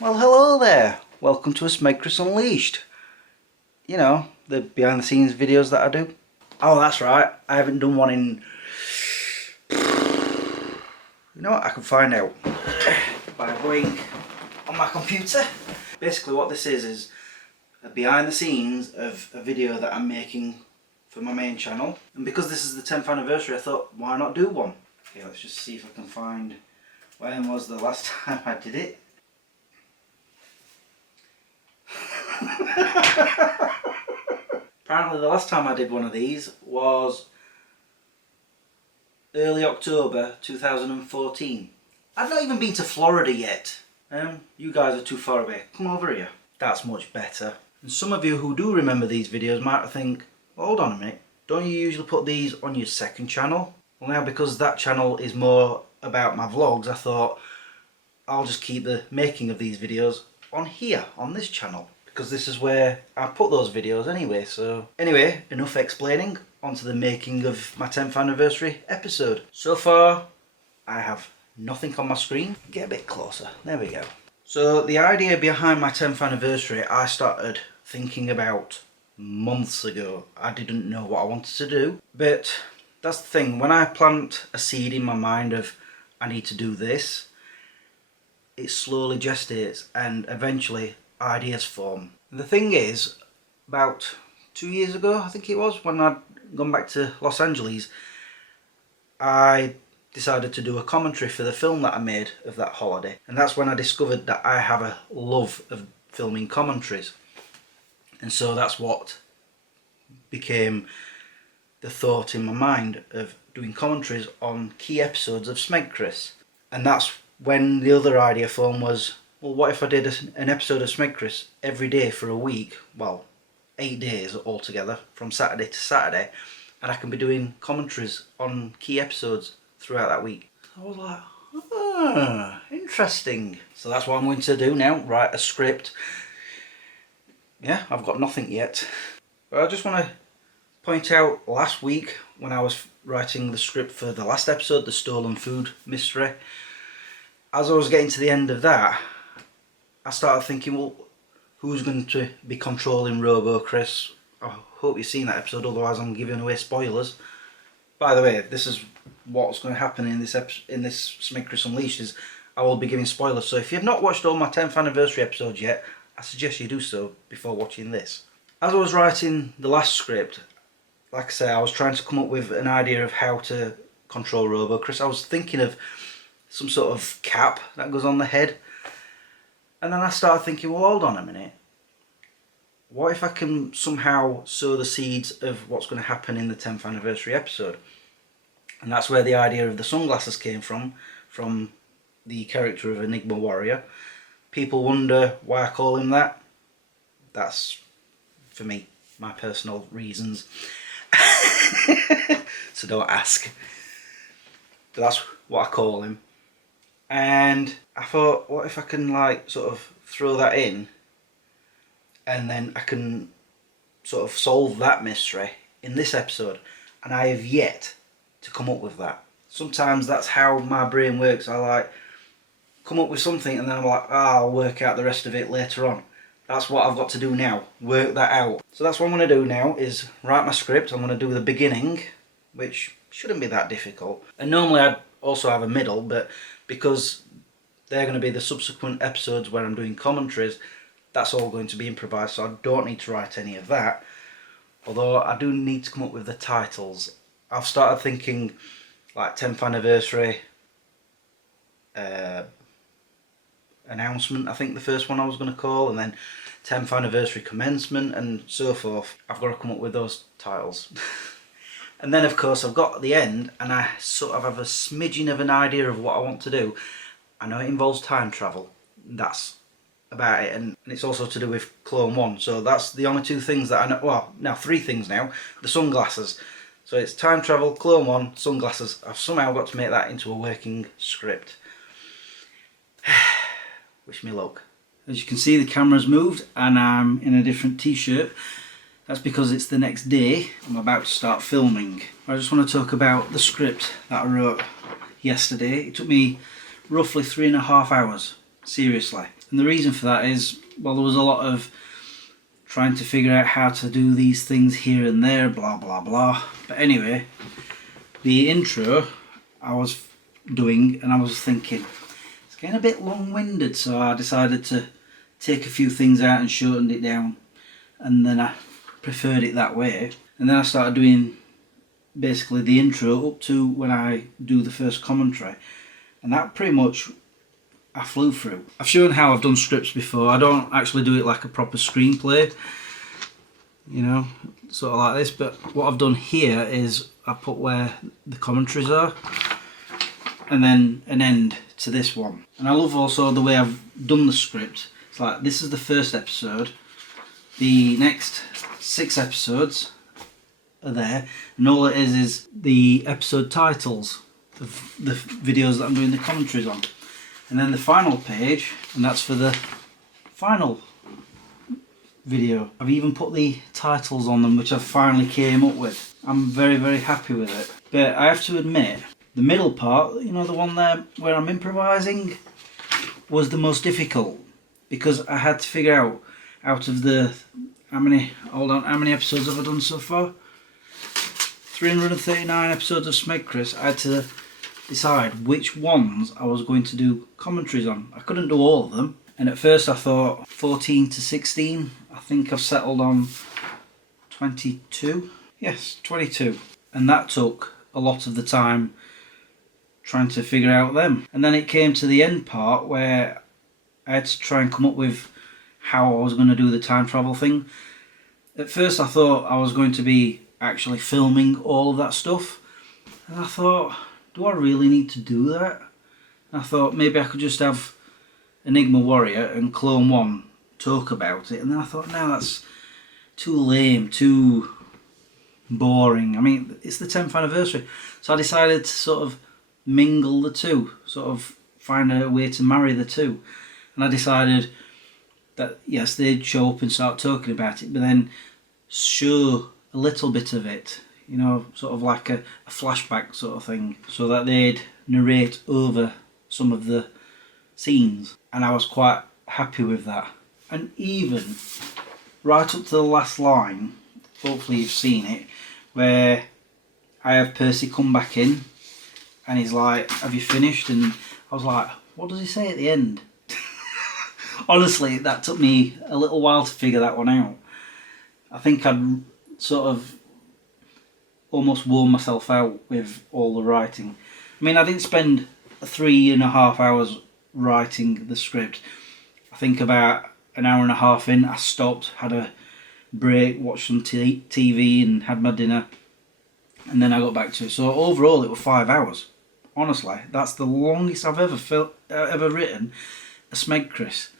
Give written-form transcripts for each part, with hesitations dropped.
Well, hello there. Welcome to a SmegChris Unleashed. You know, the behind the scenes videos that I do. Oh, that's right. I haven't done one in... You know what? I can find out by going on my computer. Basically what this is a behind the scenes of a video that I'm making for my main channel. And because this is the 10th anniversary, I thought, why not do one? Okay, let's just see if I can find when was the last time I did it. Apparently the last time I did one of these was early October 2014. I've not even been to Florida yet. You guys are too far away. Come over here. That's much better. And some of you who do remember these videos might think, hold on a minute, don't you usually put these on your second channel? Well, now because that channel is more about my vlogs, I thought I'll just keep the making of these videos on here, on this channel, because this is where I put those videos anyway. So anyway, enough explaining, onto the making of my 10th anniversary episode. So far I have nothing on my screen. Get a bit closer, there we go. So the idea behind my 10th anniversary I started thinking about months ago. I didn't know what I wanted to do, but that's the thing, when I plant a seed in my mind of I need to do this, it slowly gestates and eventually ideas form. And the thing is, about 2 years ago I think it was, when I'd gone back to Los Angeles, I decided to do a commentary for the film that I made of that holiday. And that's when I discovered that I have a love of filming commentaries. And so that's what became the thought in my mind of doing commentaries on key episodes of SmegChris. And that's when the other idea formed was, well, what if I did an episode of SmegChris every day for a week, well, 8 days altogether, from Saturday to Saturday, and I can be doing commentaries on key episodes throughout that week. I was like, ah, interesting. So that's what I'm going to do now, write a script. Yeah, I've got nothing yet. But I just want to point out, last week when I was writing the script for the last episode, the stolen food mystery, as I was getting to the end of that, I started thinking, well, who's going to be controlling SmegChris? I hope you've seen that episode, otherwise I'm giving away spoilers. By the way, this is what's going to happen in this SmegChris Unleashed, is I will be giving spoilers. So if you've not watched all my 10th anniversary episodes yet, I suggest you do so before watching this. As I was writing the last script, like I say, I was trying to come up with an idea of how to control SmegChris. I was thinking of some sort of cap that goes on the head. And then I started thinking, well, hold on a minute. What if I can somehow sow the seeds of what's going to happen in the 10th anniversary episode? And that's where the idea of the sunglasses came from the character of Enigma Warrior. People wonder why I call him that. That's, for me, my personal reasons. So don't ask. But that's what I call him. And I thought, what if I can like sort of throw that in, and then I can sort of solve that mystery in this episode. And I have yet to come up with that. Sometimes that's how my brain works. I like come up with something and then I'm like, I'll work out the rest of it later on. That's what I've got to do now, work that out. So that's what I'm going to do now, is write my script. I'm going to do the beginning, which shouldn't be that difficult. And normally I'd also have a middle, but because they're going to be the subsequent episodes where I'm doing commentaries, that's all going to be improvised, so I don't need to write any of that. Although I do need to come up with the titles. I've started thinking like 10th anniversary announcement, I think the first one I was going to call, and then 10th anniversary commencement and so forth. I've got to come up with those titles. And then of course I've got the end and I sort of have a smidgen of an idea of what I want to do. I know it involves time travel, that's about it, and it's also to do with Clone 1, so that's the only two things that I know. Well, now 3 things now. The sunglasses. So it's time travel, Clone 1, sunglasses. I've somehow got to make that into a working script. Wish me luck. As you can see, the camera's moved and I'm in a different t-shirt. That's because it's the next day. I'm about to start filming. I just want to talk about the script that I wrote yesterday. It took me roughly 3.5 hours, seriously. And the reason for that is, well, there was a lot of trying to figure out how to do these things here and there, blah blah blah. But anyway, the intro I was doing, and I was thinking it's getting a bit long-winded, so I decided to take a few things out and shortened it down, and then I preferred it that way. And then I started doing basically the intro up to when I do the first commentary, and that pretty much I flew through. I've shown how I've done scripts before. I don't actually do it like a proper screenplay, you know, sort of like this, but what I've done here is I put where the commentaries are, and then an end to this one. And I love also the way I've done the script. It's like, this is the first episode, the next 6 episodes are there, and all it is the episode titles of the videos that I'm doing the commentaries on. And then the final page, and that's for the final video. I've even put the titles on them, which I finally came up with. I'm very, very happy with it. But I have to admit, the middle part, you know, the one there where I'm improvising, was the most difficult, because I had to figure out of the, how many episodes have I done so far? 339 episodes of SmegChris. I had to decide which ones I was going to do commentaries on. I couldn't do all of them, and at first I thought 14 to 16. I think I've settled on 22. Yes, 22. And that took a lot of the time trying to figure out them. And then it came to the end part where I had to try and come up with how I was going to do the time travel thing. At first I thought I was going to be actually filming all of that stuff, and I thought, do I really need to do that? And I thought maybe I could just have Enigma Warrior and Clone 1 talk about it, and then I thought, no, that's too lame, too boring. I mean, it's the 10th anniversary, so I decided to sort of mingle the two, sort of find a way to marry the two. And I decided that yes, they'd show up and start talking about it, but then show a little bit of it, you know, sort of like a flashback sort of thing, so that they'd narrate over some of the scenes. And I was quite happy with that. And even right up to the last line, hopefully you've seen it, where I have Percy come back in and he's like, have you finished? And I was like, what does he say at the end? Honestly, that took me a little while to figure that one out. I think I'd sort of almost worn myself out with all the writing. I mean, I didn't spend 3.5 hours writing the script. I think about an hour and a half in, I stopped, had a break, watched some TV and had my dinner, and then I got back to it. So overall it was 5 hours. Honestly, that's the longest I've ever written a SmegChris.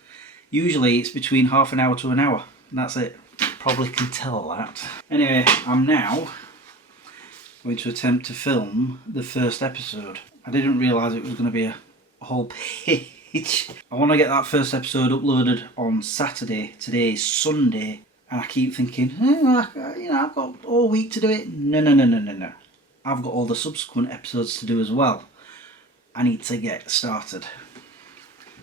Usually it's between half an hour to an hour, and that's it. Probably can tell that. Anyway, I'm now going to attempt to film the first episode. I didn't realise it was going to be a whole page. I want to get that first episode uploaded on Saturday. Today is Sunday, and I keep thinking, I've got all week to do it. No. I've got all the subsequent episodes to do as well. I need to get started.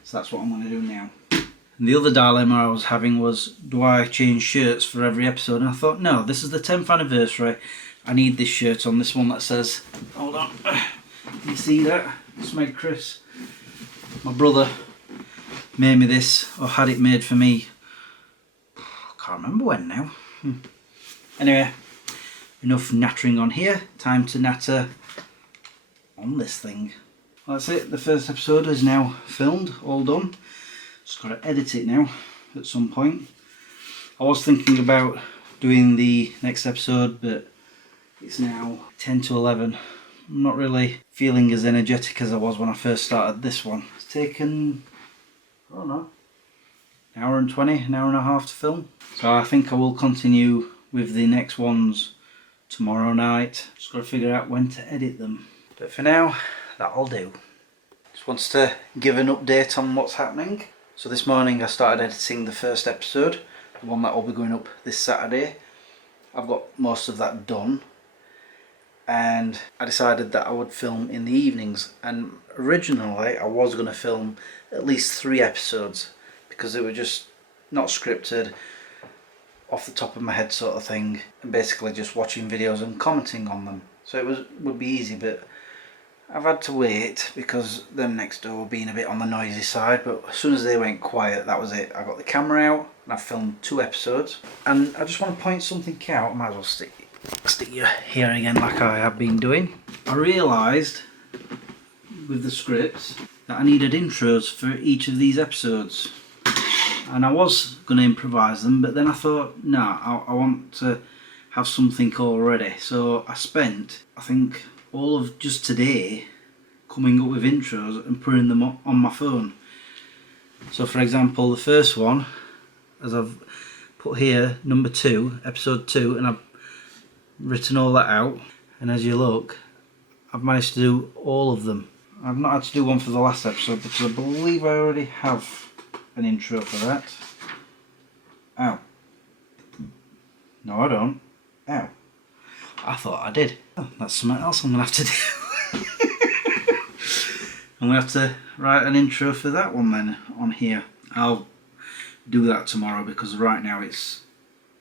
So that's what I'm going to do now. And the other dilemma I was having was, do I change shirts for every episode? And I thought, no, this is the 10th anniversary. I need this shirt on, this one that says, hold on, you see that? SmegChris. My brother made me this, or had it made for me. I can't remember when now. Anyway, enough nattering on here. Time to natter on this thing. Well, that's it. The first episode is now filmed, all done. Just got to edit it now at some point. I was thinking about doing the next episode, but it's now 10 to 11. I'm not really feeling as energetic as I was when I first started this one. It's taken, I don't know, an hour and 20, an hour and a half to film. So I think I will continue with the next ones tomorrow night. Just got to figure out when to edit them. But for now, that'll do. Just wants to give an update on what's happening. So this morning I started editing the first episode, the one that will be going up this Saturday. I've got most of that done, and I decided that I would film in the evenings, and originally I was going to film at least 3 episodes, because they were just not scripted, off the top of my head sort of thing, and basically just watching videos and commenting on them. So it would be easy, but I've had to wait because them next door were being a bit on the noisy side. But as soon as they went quiet, that was it. I got the camera out and I filmed 2 episodes. And I just want to point something out. I might as well stick you here again like I have been doing. I realised with the scripts that I needed intros for each of these episodes. And I was going to improvise them, but then I thought, nah, I want to have something already. So I spent, I think, all of just today coming up with intros and putting them on my phone. So for example, the first one, as I've put here, number 2, episode 2, and I've written all that out. And as you look, I've managed to do all of them. I've not had to do one for the last episode because I believe I already have an intro for that. Ow. No, I don't. Ow. I thought I did. Oh, that's something else I'm going to have to do. I'm going to have to write an intro for that one then on here. I'll do that tomorrow because right now it's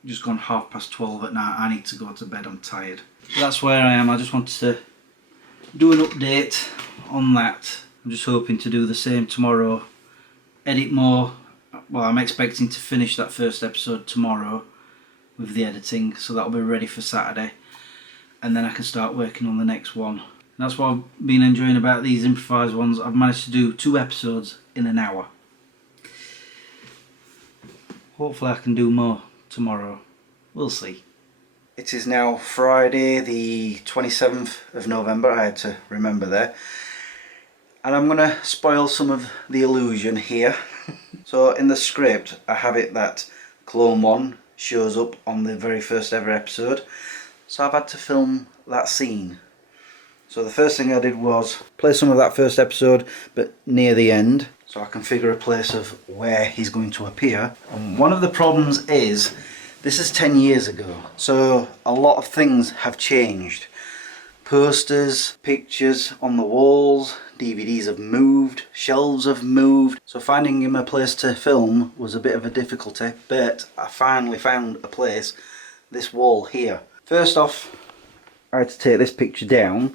just gone 12:30 at night. I need to go to bed, I'm tired. So that's where I am. I just wanted to do an update on that. I'm just hoping to do the same tomorrow. Edit more. Well, I'm expecting to finish that first episode tomorrow with the editing, so that'll be ready for Saturday, and then I can start working on the next one. And that's what I've been enjoying about these improvised ones. I've managed to do 2 episodes in an hour. Hopefully I can do more tomorrow. We'll see. It is now Friday the 27th of November, I had to remember there. And I'm going to spoil some of the illusion here. So in the script I have it that Clone 1 shows up on the very first ever episode. So I've had to film that scene. So the first thing I did was play some of that first episode, but near the end, so I can figure a place of where he's going to appear. And one of the problems is, this is 10 years ago, so a lot of things have changed. Posters, pictures on the walls, DVDs have moved, shelves have moved, so finding him a place to film was a bit of a difficulty, but I finally found a place, this wall here. First off, I had to take this picture down,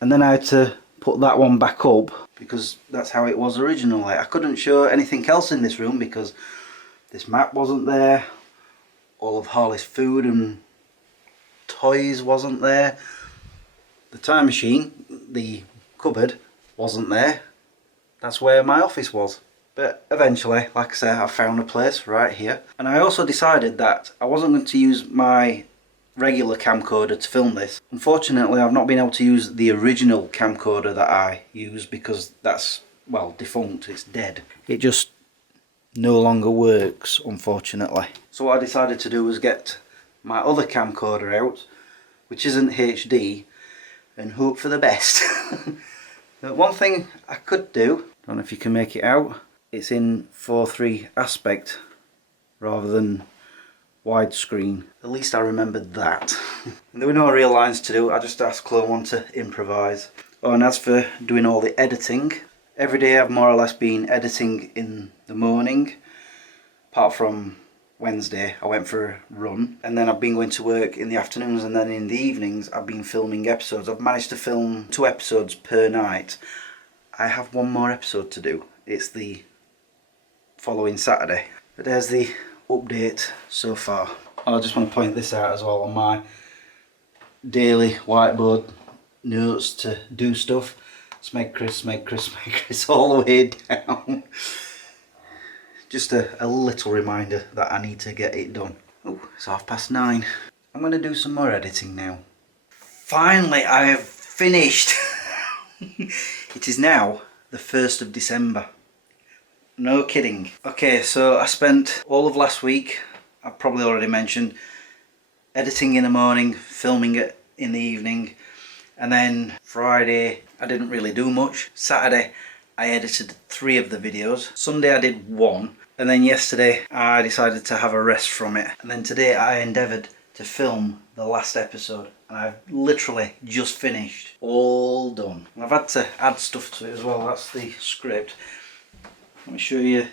and then I had to put that one back up, because that's how it was originally. I couldn't show anything else in this room because this map wasn't there, all of Harley's food and toys wasn't there, the time machine, the cupboard, wasn't there. That's where my office was. But eventually, like I say, I found a place right here. And I also decided that I wasn't going to use my regular camcorder to film this. Unfortunately, I've not been able to use the original camcorder that I use because that's, well, defunct, it's dead. It just no longer works, unfortunately. So what I decided to do was get my other camcorder out, which isn't HD, and hope for the best. But one thing I could do, I don't know if you can make it out, it's in 4:3 aspect rather than widescreen. At least I remembered that. And there were no real lines to do, I just asked Clone 1 to improvise. Oh, and as for doing all the editing, every day I've more or less been editing in the morning, apart from Wednesday I went for a run, and then I've been going to work in the afternoons, and then in the evenings I've been filming episodes. I've managed to film 2 episodes per night. I have 1 more episode to do. It's the following Saturday. But there's the update so far. I just want to point this out as well on my daily whiteboard notes to do stuff. SmegChris, SmegChris, SmegChris all the way down. Just a little reminder that I need to get it done. Oh, it's 9:30. I'm going to do some more editing now. Finally, I have finished. It is now the 1st of December. No kidding. Okay, so I spent all of last week, I've probably already mentioned, editing in the morning, filming it in the evening, and then Friday I didn't really do much. Saturday I edited 3 of the videos. Sunday I did 1, and then yesterday I decided to have a rest from it. And then today I endeavoured to film the last episode, and I've literally just finished. All done. And I've had to add stuff to it as well. That's the script. Let me show you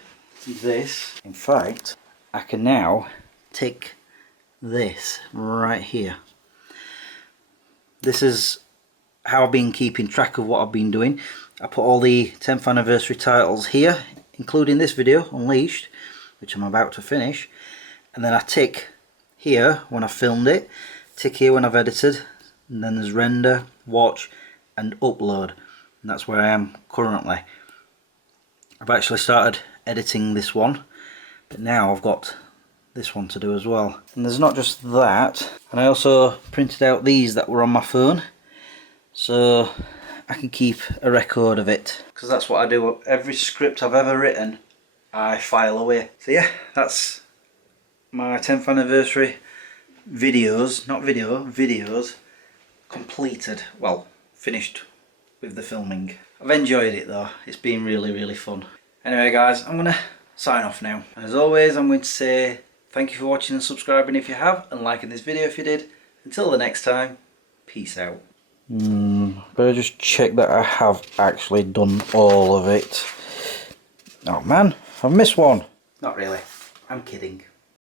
this. In fact, I can now tick this right here. This is how I've been keeping track of what I've been doing. I put all the 10th anniversary titles here, including this video, Unleashed, which I'm about to finish. And then I tick here when I filmed it, tick here when I've edited, and then there's render, watch and upload. And that's where I am currently. I've actually started editing this one, but now I've got this one to do as well. And there's not just that, and I also printed out these that were on my phone, so I can keep a record of it, because that's what I do. Every script I've ever written I file away. So yeah, that's my 10th anniversary videos, not video, videos completed, well, finished with the filming. I've enjoyed it though, it's been really fun. Anyway guys, I'm gonna sign off now. As always, I'm going to say thank you for watching and subscribing if you have, and liking this video if you did. Until the next time, peace out. Better just check that I have actually done all of it. Oh man, I've missed one. Not really, I'm kidding.